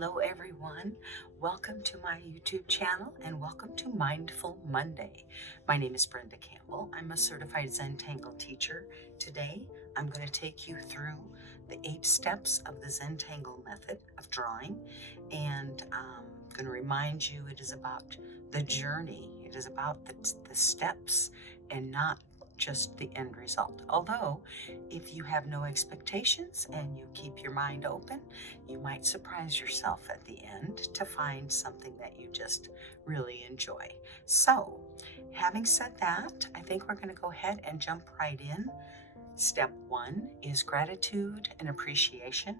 Hello everyone, welcome to my YouTube channel and welcome to Mindful Monday. My name is Brenda Campbell. I'm a certified Zentangle teacher. Today I'm going to take you through the 8 steps of the Zentangle Method of drawing, and I'm going to remind you it is about the journey. It is about the steps and not just the end result. Although, if you have no expectations and you keep your mind open, you might surprise yourself at the end to find something that you just really enjoy. So, having said that, I think we're going to go ahead and jump right in. Step 1 is gratitude and appreciation.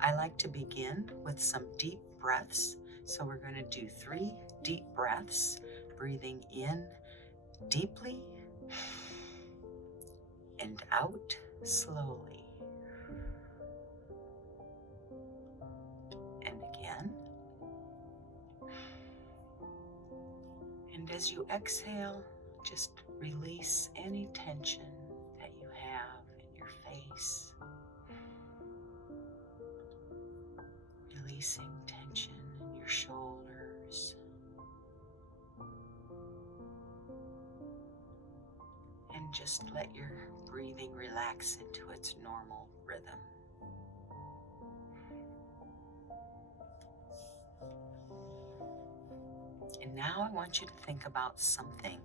I like to begin with some deep breaths. So we're going to do 3 deep breaths, breathing in deeply and out slowly. And again. And as you exhale, just release any tension that you have in your face. Releasing tension in your shoulders. And just let your breathing relax into its normal rhythm. And now I want you to think about something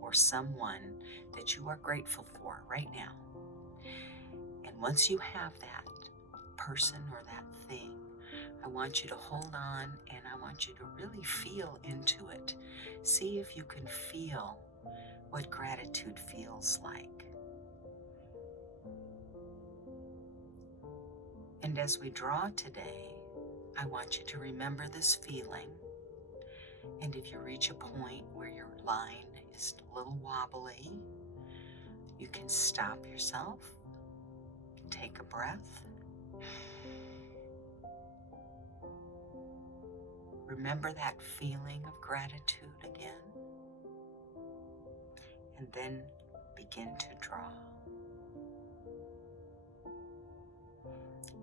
or someone that you are grateful for right now. And once you have that person or that thing, I want you to hold on and I want you to really feel into it. See if you can feel what gratitude feels like. And as we draw today, I want you to remember this feeling. And if you reach a point where your line is a little wobbly, you can stop yourself, take a breath. Remember that feeling of gratitude again, and then begin to draw.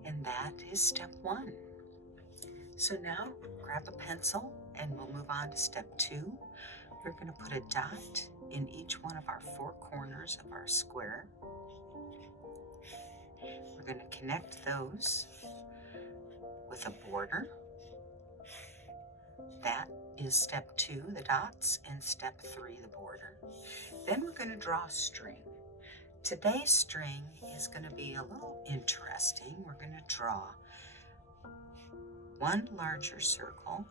And that is step 1. So now grab a pencil and we'll move on to step 2. We're going to put a dot in each one of our 4 corners of our square. We're going to connect those with a border. That is step 2, the dots, and step 3, the border. Then we're going to draw a string. Today's string is going to be a little interesting. We're going to draw one larger circle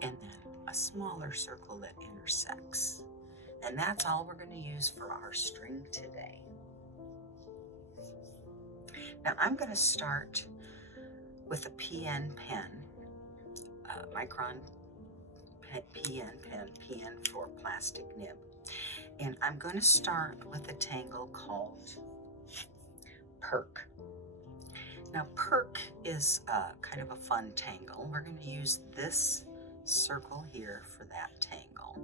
and then a smaller circle that intersects. And that's all we're going to use for our string today. Now I'm going to start with a PN pen, micron PN pen, PN for plastic nib. And I'm going to start with a tangle called Perk. Now Perk is kind of a fun tangle. We're going to use this circle here for that tangle.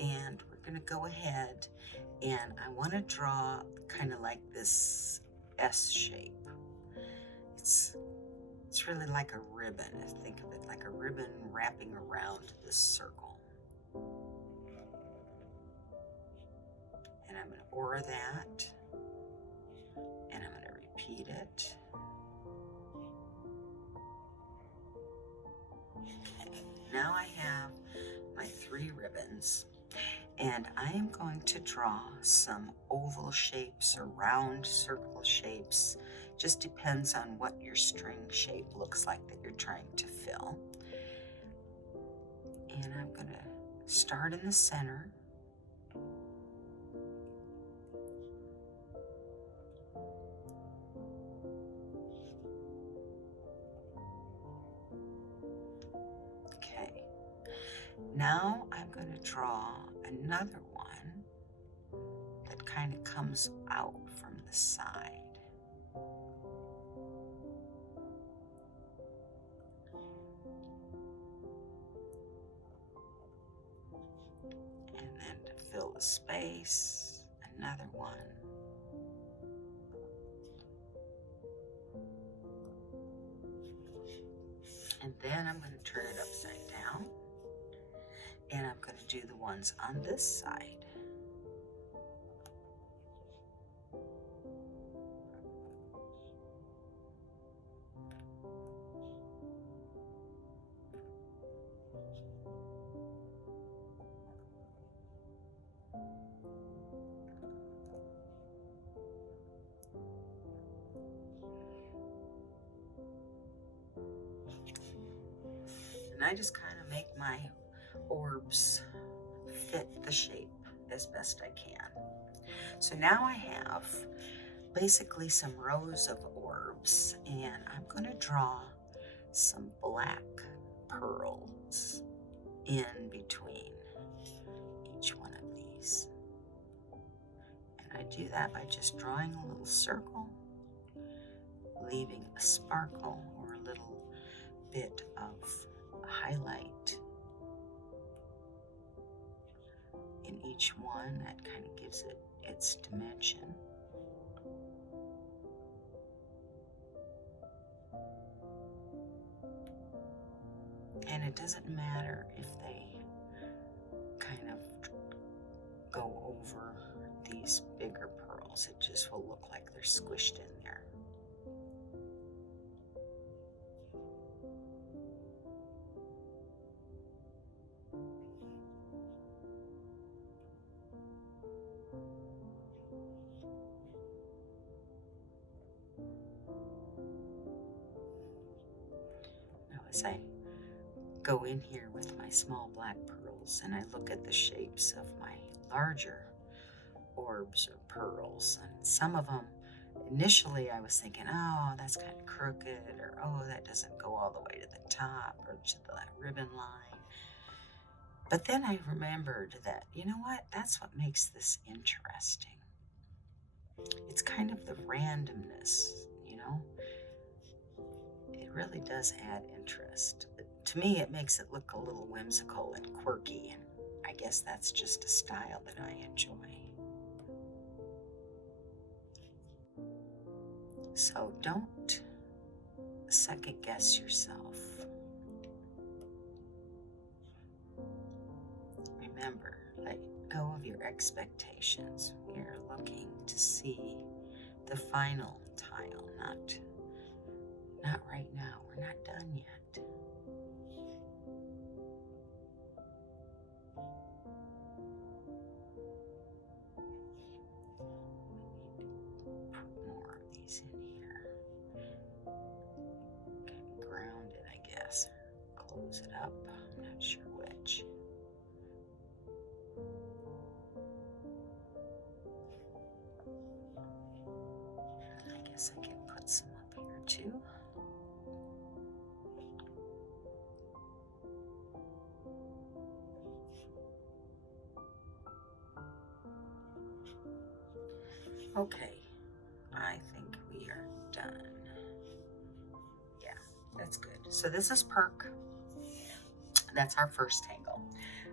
And we're going to go ahead and I want to draw kind of like this S shape. It's really like a ribbon. Think of it like a ribbon wrapping around this circle. And I'm going to aura that. And I'm going to repeat it. Okay, now I have my 3 ribbons. And I am going to draw some oval shapes or round circle shapes. Just depends on what your string shape looks like that you're trying to fill. And I'm going to start in the center. Okay. Now I'm going to draw another one that kind of comes out from the side. And then to fill the space, another one. And then I'm going to turn it upside down. And I'm going to do the ones on this side. And I just kind of make my orbs fit the shape as best I can. So now I have basically some rows of orbs, and I'm going to draw some black pearls in between each one of these. And I do that by just drawing a little circle, leaving a sparkle or a little bit of highlight in each one. That kind of gives it its dimension. And it doesn't matter if they kind of go over these bigger pearls. It just will look like they're squished in there. Now as I go in here with my small black pearls and I look at the shapes of my larger orbs or pearls, and some of them initially I was thinking, oh, that's kind of crooked, or oh, that doesn't go all the way to the top or to the ribbon line. But then I remembered that, you know what, that's what makes this interesting. It's kind of the randomness, you know. It really does add interest. But to me, it makes it look a little whimsical and quirky, and I guess that's just a style that I enjoy. So don't second guess yourself. Remember, let go of your expectations. We are looking to see the final tile, not right now. We're not done yet. Put more of these in here. Kind of ground it, I guess. Close it up. I'm not sure which. I guess I can put some up here too. Okay, I think we are done. Yeah, that's good. So this is perk. That's our first tangle.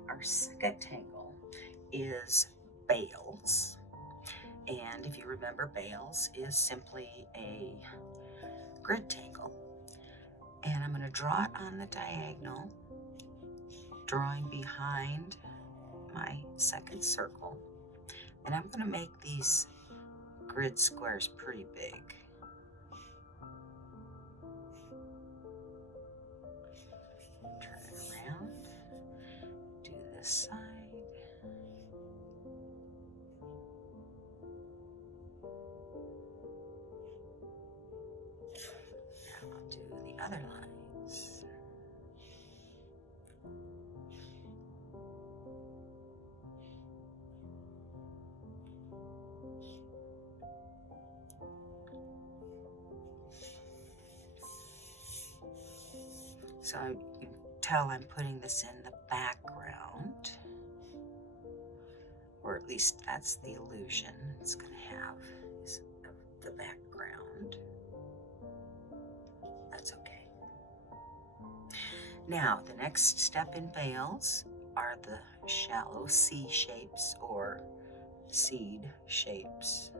Our second tangle is bales. And if you remember, bales is simply a grid tangle. And I'm going to draw it on the diagonal, drawing behind my second circle. And I'm going to make these grid squares pretty big. Turn it around, do this side. Now I'll do the other lines. So you can tell I'm putting this in the background, or at least that's the illusion it's going to have, is the background. That's okay. Now, the next step in bales are the shallow C shapes or seed shapes.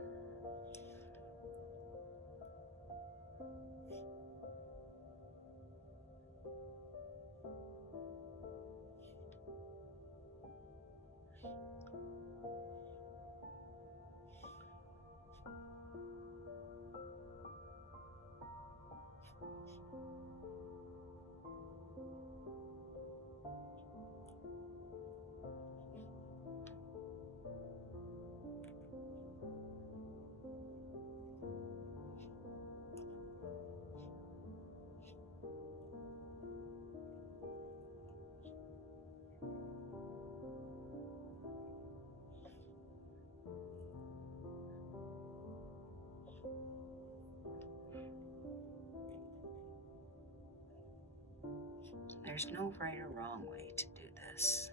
there's no right or wrong way to do this.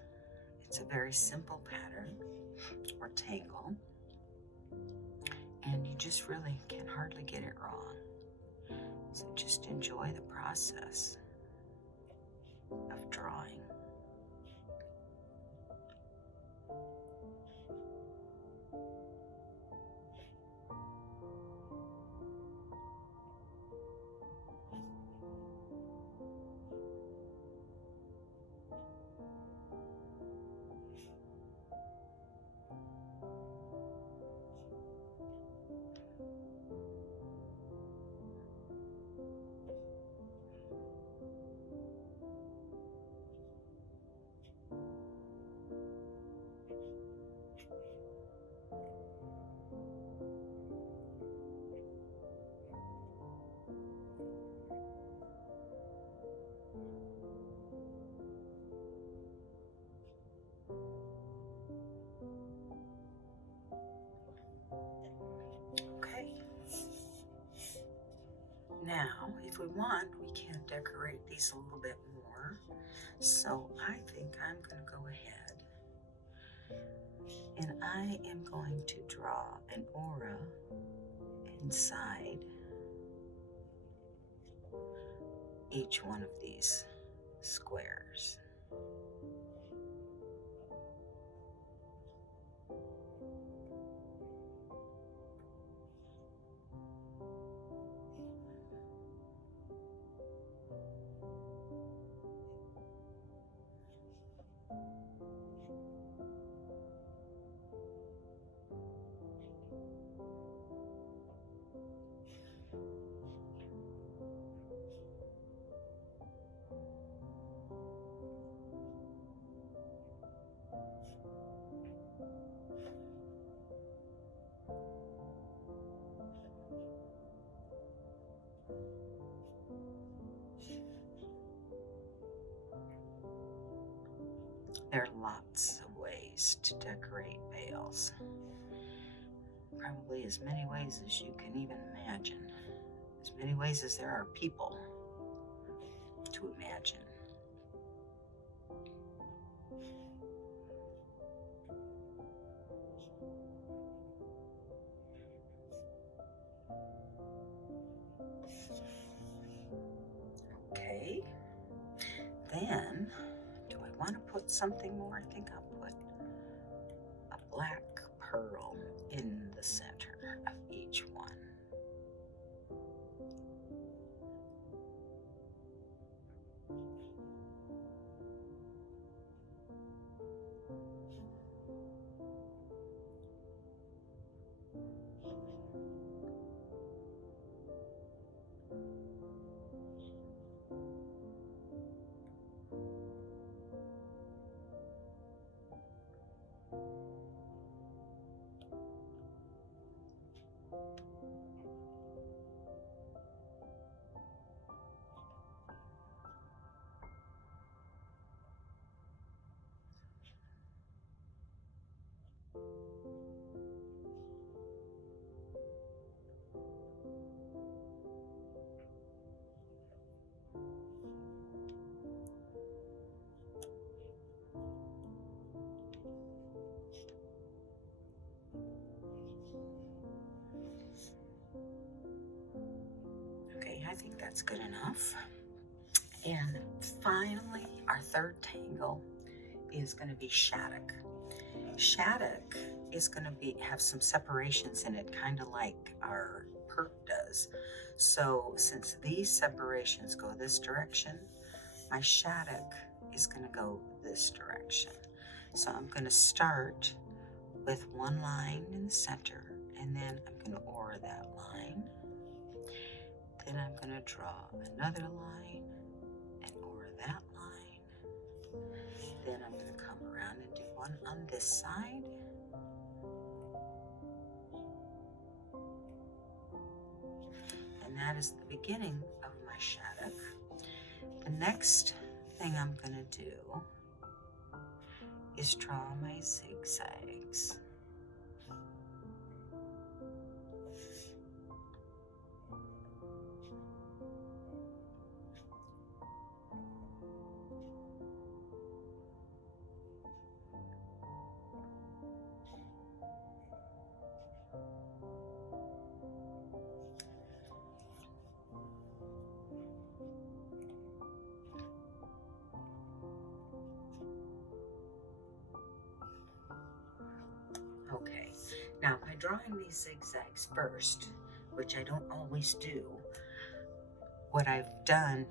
It's a very simple pattern or tangle, and you just really can hardly get it wrong. So just enjoy the process of drawing. Okay. Now, if we want, we can decorate these a little bit more. So I think I'm going to go ahead and I am going to draw an aura inside each one of these squares. There are lots of ways to decorate veils. Probably as many ways as you can even imagine. As many ways as there are people to imagine. Okay. Then, do I want to put something more? I think I'll put a black pearl in the center of each one. Okay, I think that's good enough. And finally, our third tangle is going to be shattuck. Shattuck is going to have some separations in it, kind of like our perk does. So since these separations go this direction, my shattuck is going to go this direction. So I'm going to start with one line in the center, and then I'm going to aura that line. Then I'm going to draw another line and aura that line. Then I'm going to come around and do one on this side. And that is the beginning of my shattuck. The next thing I'm going to do is draw my zigzags. drawing these zigzags first, which I don't always do, what I've done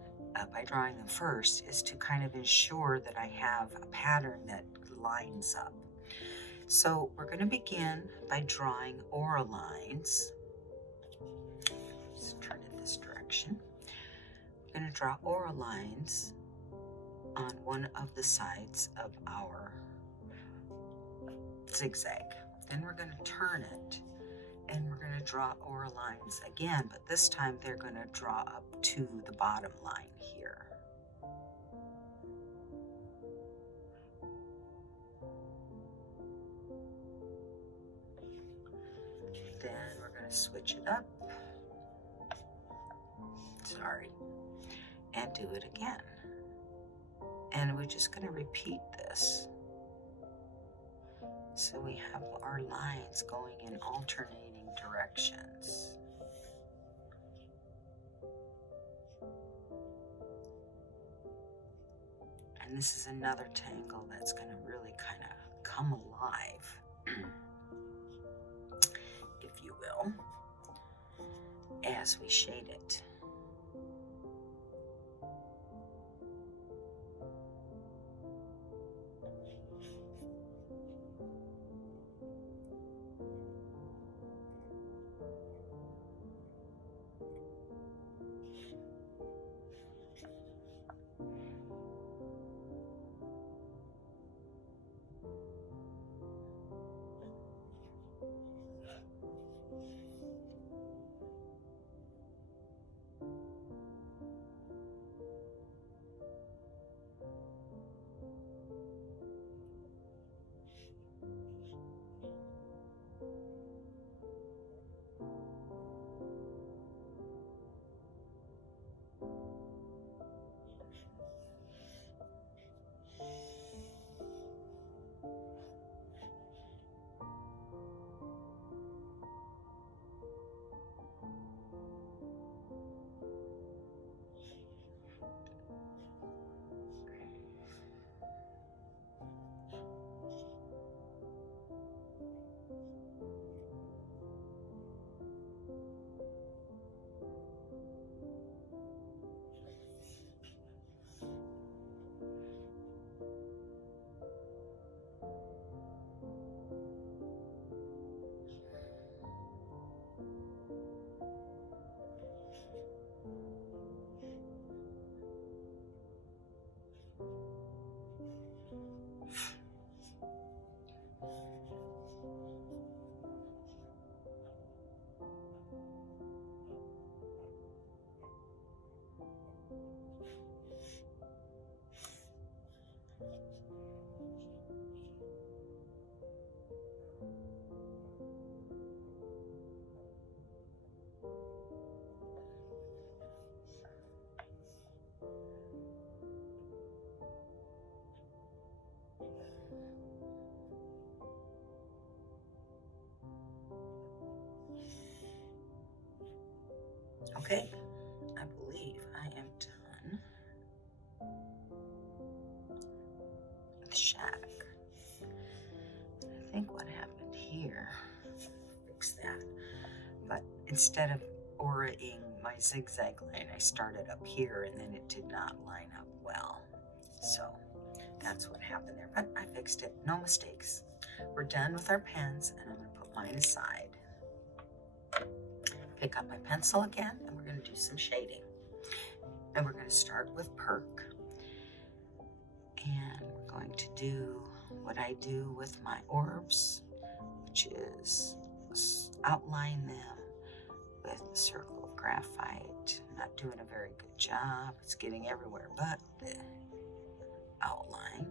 by drawing them first is to kind of ensure that I have a pattern that lines up. So we're going to begin by drawing aura lines. Let's turn it this direction. We're going to draw aura lines on one of the sides of our zigzag. Then we're going to turn it and we're going to draw aura lines again, but this time they're going to draw up to the bottom line here. Then we're going to switch it up. Sorry. And do it again. And we're just going to repeat this. So we have our lines going in alternating directions. And this is another tangle that's going to really kind of come alive, if you will, as we shade it. Okay, I believe I am done with the shadow. I think what happened here, fix that, but instead of auraing my zigzag line, I started up here and then it did not line up well. So that's what happened there, but I fixed it, no mistakes. We're done with our pens and I'm going to put mine aside. Pick up my pencil again and we're going to do some shading. And we're going to start with perk. And we're going to do what I do with my orbs, which is outline them with a circle of graphite. I'm not doing a very good job. It's getting everywhere but the outline.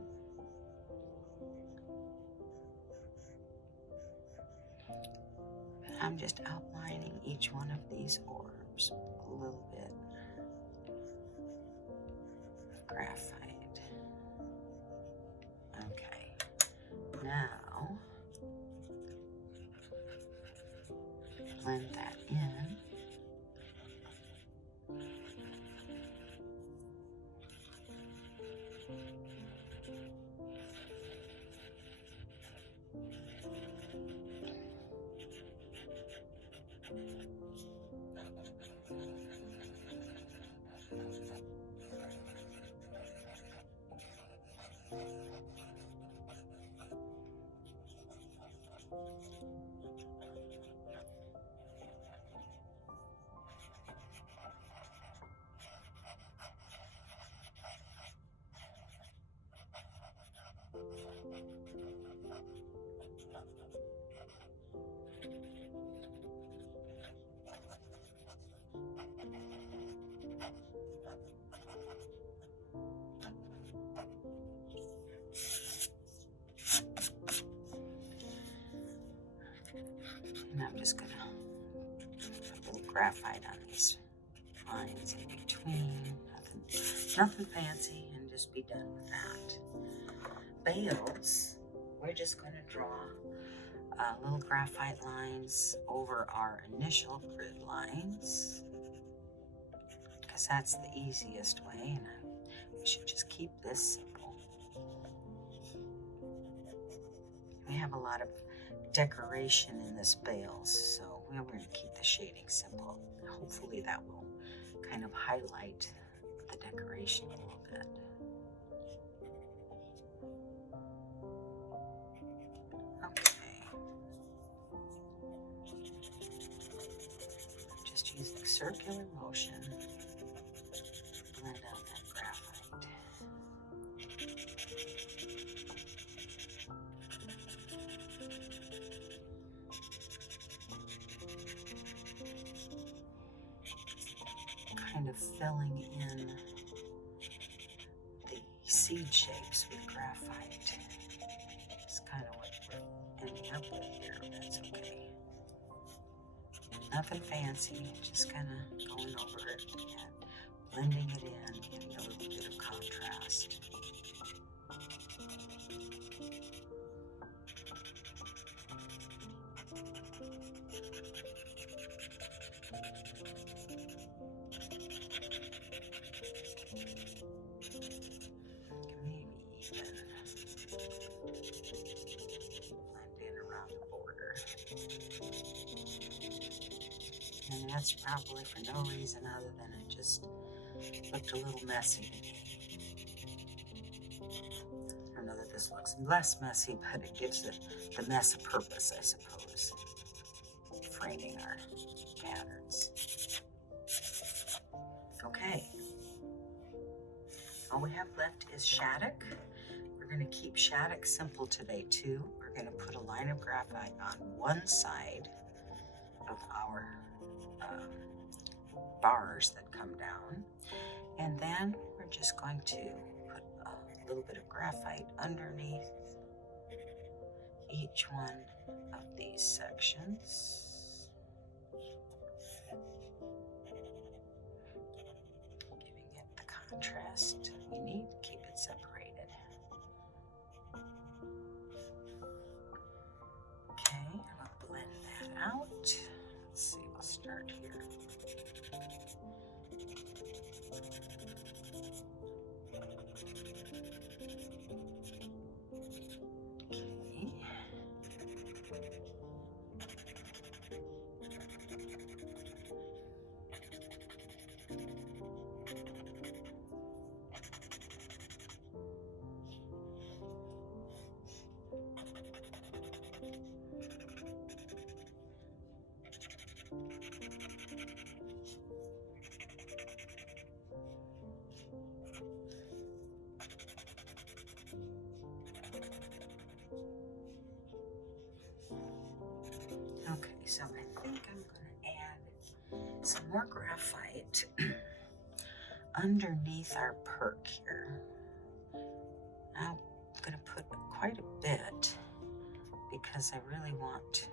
I'm just outlining each one of these orbs a little bit of graphite. Okay, now blend that in. lines in between, nothing fancy, and just be done with that. Bales, we're just going to draw little graphite lines over our initial grid lines, because that's the easiest way, and we should just keep this simple. We have a lot of decoration in this bales, so we're going to keep the shading simple. Hopefully that will kind of highlight the decoration a little bit. Okay. Just using circular motion, blend out that graphite. Kind of filling in the seed shapes with graphite. It's kind of what we're ending up with here, but that's okay. Nothing fancy, just kind of going over it and blending it in, getting a little bit of contrast. Maybe even blend in around the border. And that's probably for no reason other than it just looked a little messy to me. I know that this looks less messy, but it gives the mess a purpose, I suppose, framing our patterns. Okay. All we have left is Shattuck. We're going to keep Shattuck simple today too. We're going to put a line of graphite on one side of our bars that come down. And then we're just going to put a little bit of graphite underneath each one of these sections. Giving it the contrast we need to keep it separated. Okay, I'll blend that out. Let's see, we'll start here. Okay, so I think I'm going to add some more graphite underneath our perk here. I'm going to put quite a bit because I really want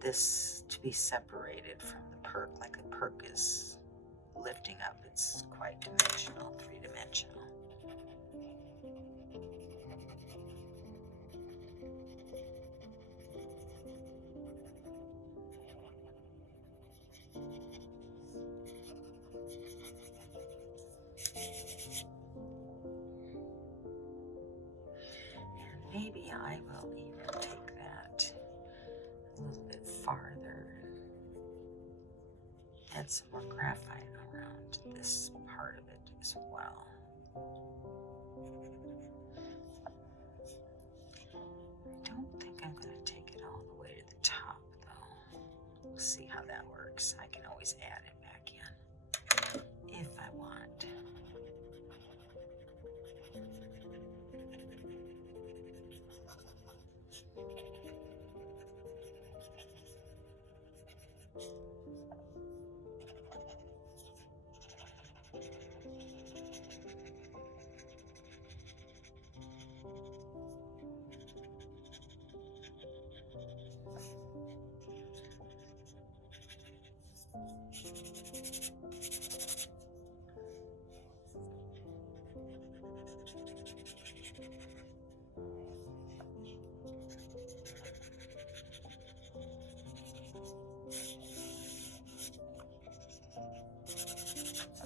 this to be separated from the perk, like the perk is lifting up. It's quite dimensional, three-dimensional. Maybe I will even take that a little bit farther and add some more graphite around this part of it as well. I don't think I'm going to take it all the way to the top, though. We'll see how that works. I can always add it back in if I want.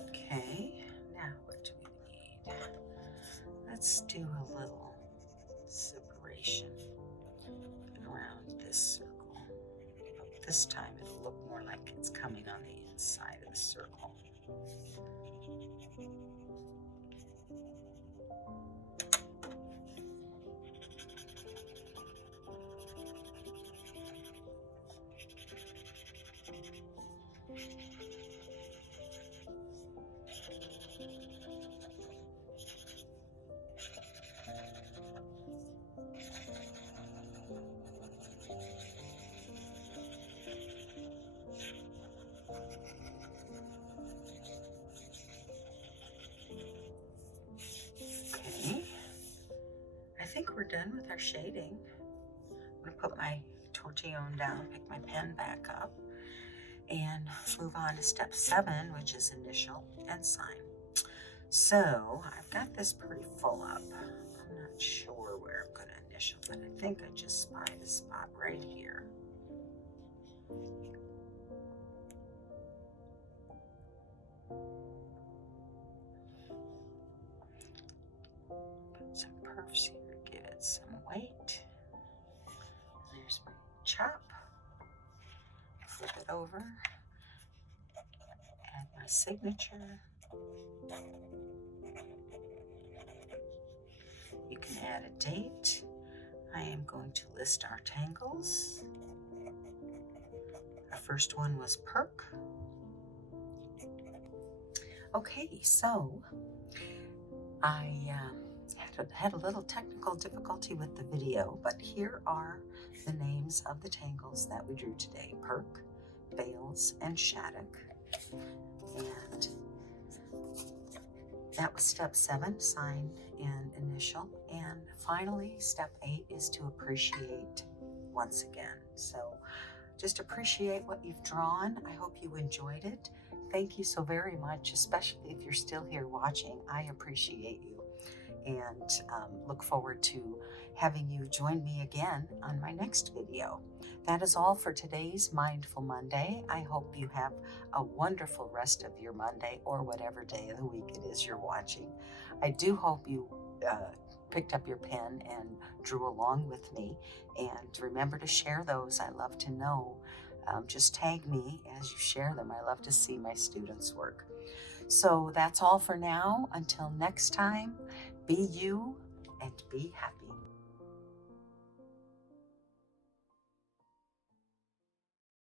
Okay, now what do we need? Let's do a little separation around this circle. But this time it'll look more like it's coming on the inside of the circle. Okay, I think we're done with our shading. I'm going to put my tortillon down, pick my pen back up, and move on to step 7, which is initial and sign. So I've got this pretty full up. I'm not sure where I'm going to initial, but I think I just spied a spot right here. Put some perfs here, give it some weight. There's my chop. Flip it over. Add my signature. You can add a date. I am going to list our tangles. Our first one was perk. Okay, so I had a little technical difficulty with the video, but here are the names of the tangles that we drew today: perk, bales, and shattuck. And that was step 7, sign and initial. And finally, step 8 is to appreciate once again. So just appreciate what you've drawn. I hope you enjoyed it. Thank you so very much, especially if you're still here watching. I appreciate you, and look forward to having you join me again on my next video. That is all for today's Mindful Monday. I hope you have a wonderful rest of your Monday, or whatever day of the week it is you're watching. I do hope you picked up your pen and drew along with me, and remember to share those. I love to know. Just tag me as you share them. I love to see my students' work. So that's all for now. Until next time, be you and be happy.